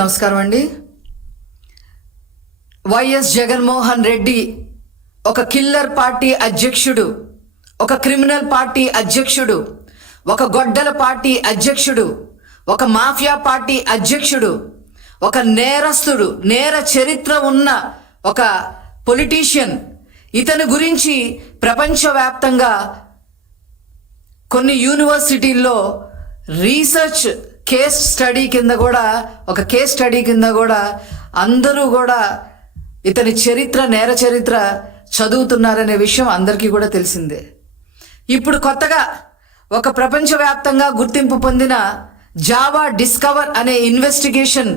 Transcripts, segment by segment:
నమస్కారం అండి. వైఎస్ జగన్మోహన్ రెడ్డి ఒక కిల్లర్ పార్టీ అధ్యక్షుడు, ఒక క్రిమినల్ పార్టీ అధ్యక్షుడు, ఒక గొడ్డల పార్టీ అధ్యక్షుడు, ఒక మాఫియా పార్టీ అధ్యక్షుడు, ఒక నేరస్తుడు, నేర చరిత్ర ఉన్న ఒక పొలిటీషియన్. ఇతని గురించి ప్రపంచవ్యాప్తంగా కొన్ని యూనివర్సిటీల్లో రీసెర్చ్ కేస్ స్టడీ కింద కూడా అందరూ కూడా ఇతని చరిత్ర, నేర చరిత్ర చదువుతున్నారనే విషయం అందరికీ కూడా తెలిసిందే. ఇప్పుడు కొత్తగా ఒక ప్రపంచవ్యాప్తంగా గుర్తింపు పొందిన జావా డిస్కవర్ అనే ఇన్వెస్టిగేషన్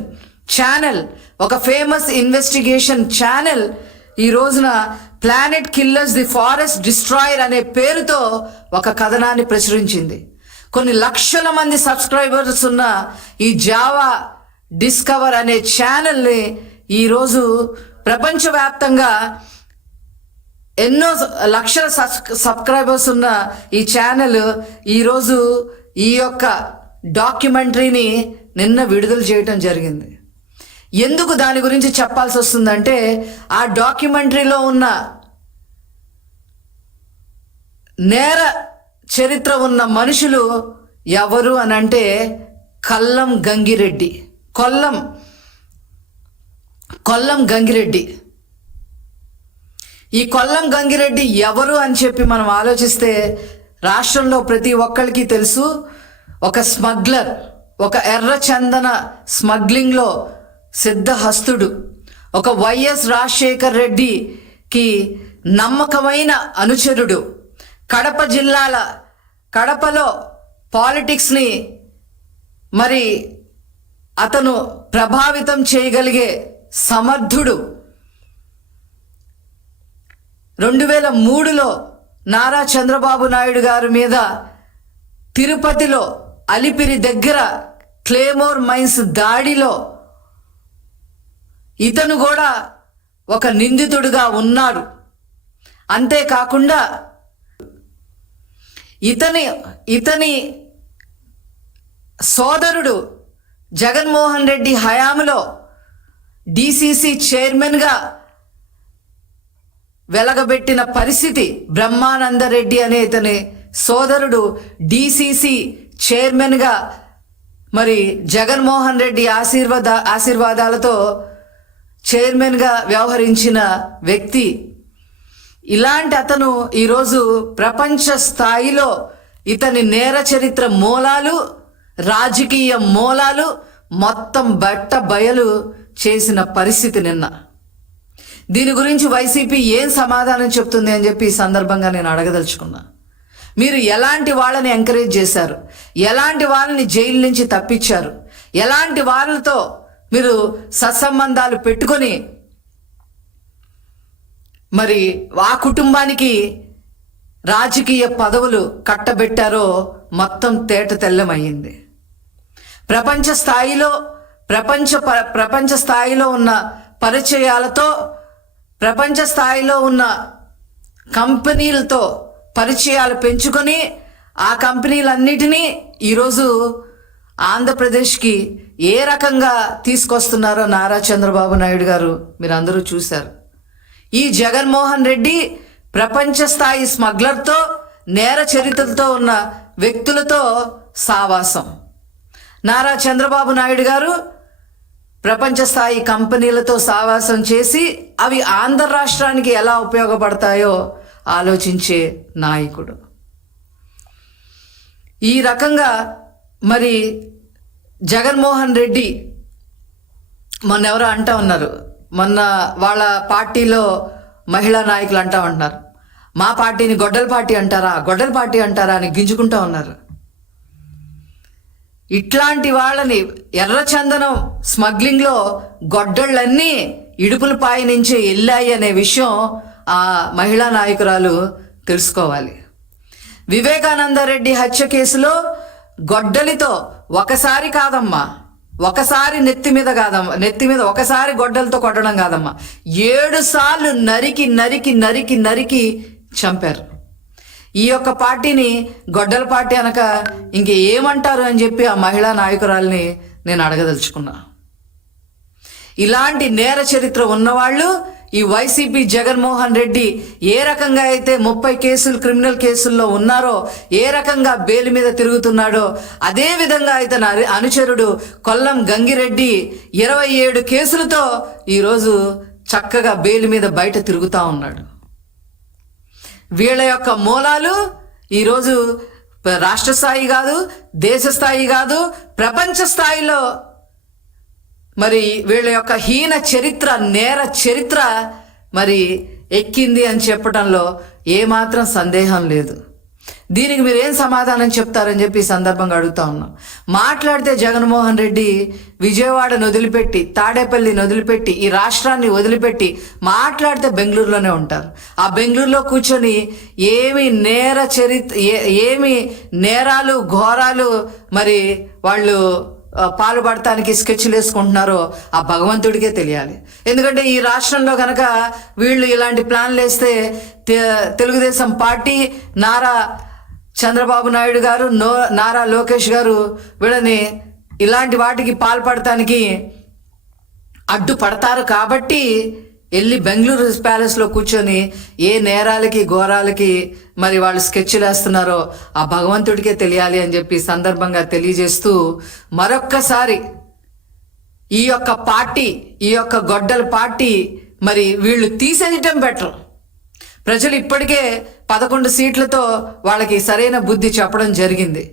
ఛానల్, ఒక ఫేమస్ ఇన్వెస్టిగేషన్ ఛానల్ ఈ రోజున planet killers the forest destroyer అనే పేరుతో ఒక కథనాన్ని ప్రచురించింది. కొన్ని లక్షల మంది సబ్స్క్రైబర్స్ ఉన్న ఈ జావా డిస్కవర్ అనే ఛానల్ని ఈరోజు ప్రపంచవ్యాప్తంగా ఎన్నో లక్షల సబ్స్క్రైబర్స్ ఉన్న ఈ ఛానల్ ఈరోజు ఈ యొక్క డాక్యుమెంటరీని నిన్న విడుదల చేయటం జరిగింది. ఎందుకు దాని గురించి చెప్పాల్సి వస్తుందంటే, ఆ డాక్యుమెంటరీలో ఉన్న నేర చరిత్ర ఉన్న మనుషులు ఎవరు అని అంటే కొల్లం గంగిరెడ్డి. ఈ కొల్లం గంగిరెడ్డి ఎవరు అని చెప్పి మనం ఆలోచిస్తే రాష్ట్రంలో ప్రతి ఒక్కరికి తెలుసు. ఒక స్మగ్లర్, ఒక ఎర్రచందన స్మగ్లింగ్లో సిద్ధహస్తుడు, ఒక వైఎస్ రాజశేఖర్ రెడ్డికి నమ్మకమైన అనుచరుడు, కడపలో పాలిటిక్స్ని మరి అతను ప్రభావితం చేయగలిగే సమర్థుడు. 2003లో నారా చంద్రబాబు నాయుడు గారి మీద తిరుపతిలో అలిపిరి దగ్గర క్లేమోర్ మైన్స్ దాడిలో ఇతను కూడా ఒక నిందితుడిగా ఉన్నాడు. అంతేకాకుండా ఇతని సోదరుడు జగన్మోహన్ రెడ్డి హయాంలో డిసిసి చైర్మన్గా వెలగబెట్టిన పరిస్థితి. బ్రహ్మానందరెడ్డి అనే ఇతని సోదరుడు డిసిసి చైర్మన్గా మరి జగన్మోహన్ రెడ్డి ఆశీర్వాదాలతో చైర్మన్గా వ్యవహరించిన వ్యక్తి. ఇలాంటి అతను ఈరోజు ప్రపంచ స్థాయిలో ఇతని నేర చరిత్ర మూలాలు, రాజకీయ మూలాలు మొత్తం బట్ట బయలు చేసిన పరిస్థితి నిన్న. దీని గురించి వైసీపీ ఏం సమాధానం చెప్తుంది అని చెప్పి ఈ సందర్భంగా నేను అడగదలుచుకున్నా. మీరు ఎలాంటి వాళ్ళని ఎంకరేజ్ చేశారు? ఎలాంటి వాళ్ళని జైలు నుంచి తప్పించారు? ఎలాంటి వాళ్ళతో మీరు సత్సంబంధాలు పెట్టుకొని మరి ఆ కుటుంబానికి రాజకీయ పదవులు కట్టబెట్టారో మొత్తం తేట తెల్లమయ్యింది. ప్రపంచ స్థాయిలో ఉన్న పరిచయాలతో, ప్రపంచ స్థాయిలో ఉన్న కంపెనీలతో పరిచయాలు పెంచుకొని ఆ కంపెనీలన్నిటినీ ఈరోజు ఆంధ్రప్రదేశ్కి ఏ రకంగా తీసుకొస్తున్నారో నారా చంద్రబాబు నాయుడు గారు మీరు అందరూ చూశారు. ఈ జగన్మోహన్ రెడ్డి ప్రపంచ స్థాయి స్మగ్లర్తో, నేర చరిత్రతో ఉన్న వ్యక్తులతో సావాసం. నారా చంద్రబాబు నాయుడు గారు ప్రపంచ స్థాయి కంపెనీలతో సావాసం చేసి అవి ఆంధ్ర రాష్ట్రానికి ఎలా ఉపయోగపడతాయో ఆలోచించే నాయకుడు. ఈ రకంగా మరి జగన్మోహన్ రెడ్డి మొన్న ఎవరో అంటా ఉన్నారు, మొన్న వాళ్ళ పార్టీలో మహిళా నాయకులు అంటా ఉంటున్నారు, మా పార్టీని గొడ్డల పార్టీ అంటారా అని గింజుకుంటా ఉన్నారు. ఇట్లాంటి వాళ్ళని ఎర్రచందనం స్మగ్లింగ్లో గొడ్డళ్ళన్నీ ఇడుపులపాయ నుంచే వెళ్ళాయి అనే విషయం ఆ మహిళా నాయకురాలు తెలుసుకోవాలి. వివేకానందరెడ్డి హత్య కేసులో గొడ్డలితో ఒకసారి కాదమ్మా, ఒకసారి నెత్తి మీద ఒకసారి గొడ్డలతో కొట్టడం కాదమ్మా, 7 సార్లు నరికి చంపారు. ఈ యొక్క పార్టీని గొడ్డల పార్టీ అనక ఇంక ఏమంటారు అని చెప్పి ఆ మహిళా నాయకురాల్ని నేను అడగదలుచుకున్నా. ఇలాంటి నేర చరిత్ర ఉన్నవాళ్ళు ఈ వైసీపీ జగన్మోహన్ రెడ్డి ఏ రకంగా అయితే 30 కేసులు క్రిమినల్ కేసుల్లో ఉన్నారో, ఏ రకంగా బెయిల్ మీద తిరుగుతున్నాడో, అదే విధంగా అయితే నా అనుచరుడు కొల్లం గంగిరెడ్డి 27 కేసులతో ఈరోజు చక్కగా బెయిల్ మీద బయట తిరుగుతూ ఉన్నాడు. వీళ్ళ యొక్క మూలాలు ఈరోజు రాష్ట్ర స్థాయి కాదు, దేశ స్థాయి కాదు, ప్రపంచ స్థాయిలో మరి వీళ్ళ యొక్క హీన చరిత్ర, నేర చరిత్ర మరి ఎక్కింది అని చెప్పడంలో ఏమాత్రం సందేహం లేదు. దీనికి మీరు ఏం సమాధానం చెప్తారని చెప్పి ఈ సందర్భంగా అడుగుతా ఉన్నాం. మాట్లాడితే జగన్మోహన్ రెడ్డి విజయవాడను వదిలిపెట్టి, తాడేపల్లిని వదిలిపెట్టి, ఈ రాష్ట్రాన్ని వదిలిపెట్టి మాట్లాడితే బెంగళూరులోనే ఉంటారు. ఆ బెంగళూరులో కూర్చొని ఏమి నేరాలు ఘోరాలు మరి వాళ్ళు పాల్పడటానికి స్కెచ్లు వేసుకుంటున్నారో ఆ భగవంతుడికే తెలియాలి. ఎందుకంటే ఈ రాష్ట్రంలో కనుక వీళ్ళు ఇలాంటి ప్లాన్లు వేస్తే తెలుగుదేశం పార్టీ, నారా చంద్రబాబు నాయుడు గారు, నారా లోకేష్ గారు వీళ్ళని ఇలాంటి వాటికి పాల్పడటానికి అడ్డుపడతారు. కాబట్టి వెళ్ళి బెంగళూరు ప్యాలెస్లో కూర్చొని ఏ నేరాలకి ఘోరాలకి మరి వాళ్ళు స్కెచ్లు వేస్తున్నారో ఆ భగవంతుడికే తెలియాలి అని చెప్పి సందర్భంగా తెలియజేస్తూ, మరొక్కసారి ఈ యొక్క పార్టీ, ఈ యొక్క గొడ్డల పార్టీ మరి వీళ్ళు తీసేయటం బెటర్. ప్రజలు ఇప్పటికే 11 సీట్లతో వాళ్ళకి సరైన బుద్ధి చెప్పడం జరిగింది.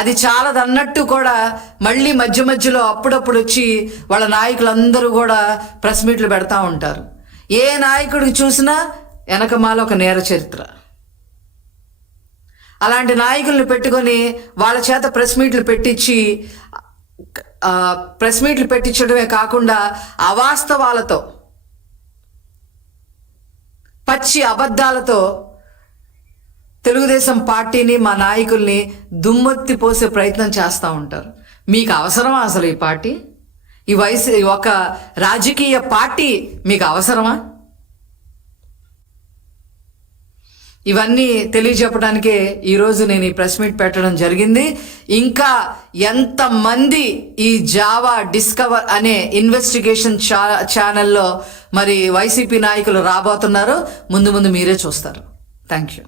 అది చాలదన్నట్టు కూడా మళ్ళీ మధ్య మధ్యలో అప్పుడప్పుడు వచ్చి వాళ్ళ నాయకులందరూ కూడా ప్రెస్ మీట్లు పెడతా ఉంటారు. ఏ నాయకుడికి చూసినా వెనకమాల ఒక నేర చరిత్ర. అలాంటి నాయకుల్ని పెట్టుకొని వాళ్ళ చేత ప్రెస్ మీట్లు పెట్టించడమే కాకుండా అవాస్తవాలతో, పచ్చి అబద్ధాలతో తెలుగుదేశం పార్టీని, మా నాయకుల్ని దుమ్మెత్తి పోసే ప్రయత్నం చేస్తూ ఉంటారు. మీకు అవసరమా అసలు ఈ పార్టీ? ఒక రాజకీయ పార్టీ మీకు అవసరమా? ఇవన్నీ తెలియజెప్పడానికే ఈరోజు నేను ఈ ప్రెస్ మీట్ పెట్టడం జరిగింది. ఇంకా ఎంతమంది ఈ జావా డిస్కవర్ అనే ఇన్వెస్టిగేషన్ ఛానల్లో మరి వైసీపీ నాయకులు రాబోతున్నారో ముందు మీరే చూస్తారు. Thank you.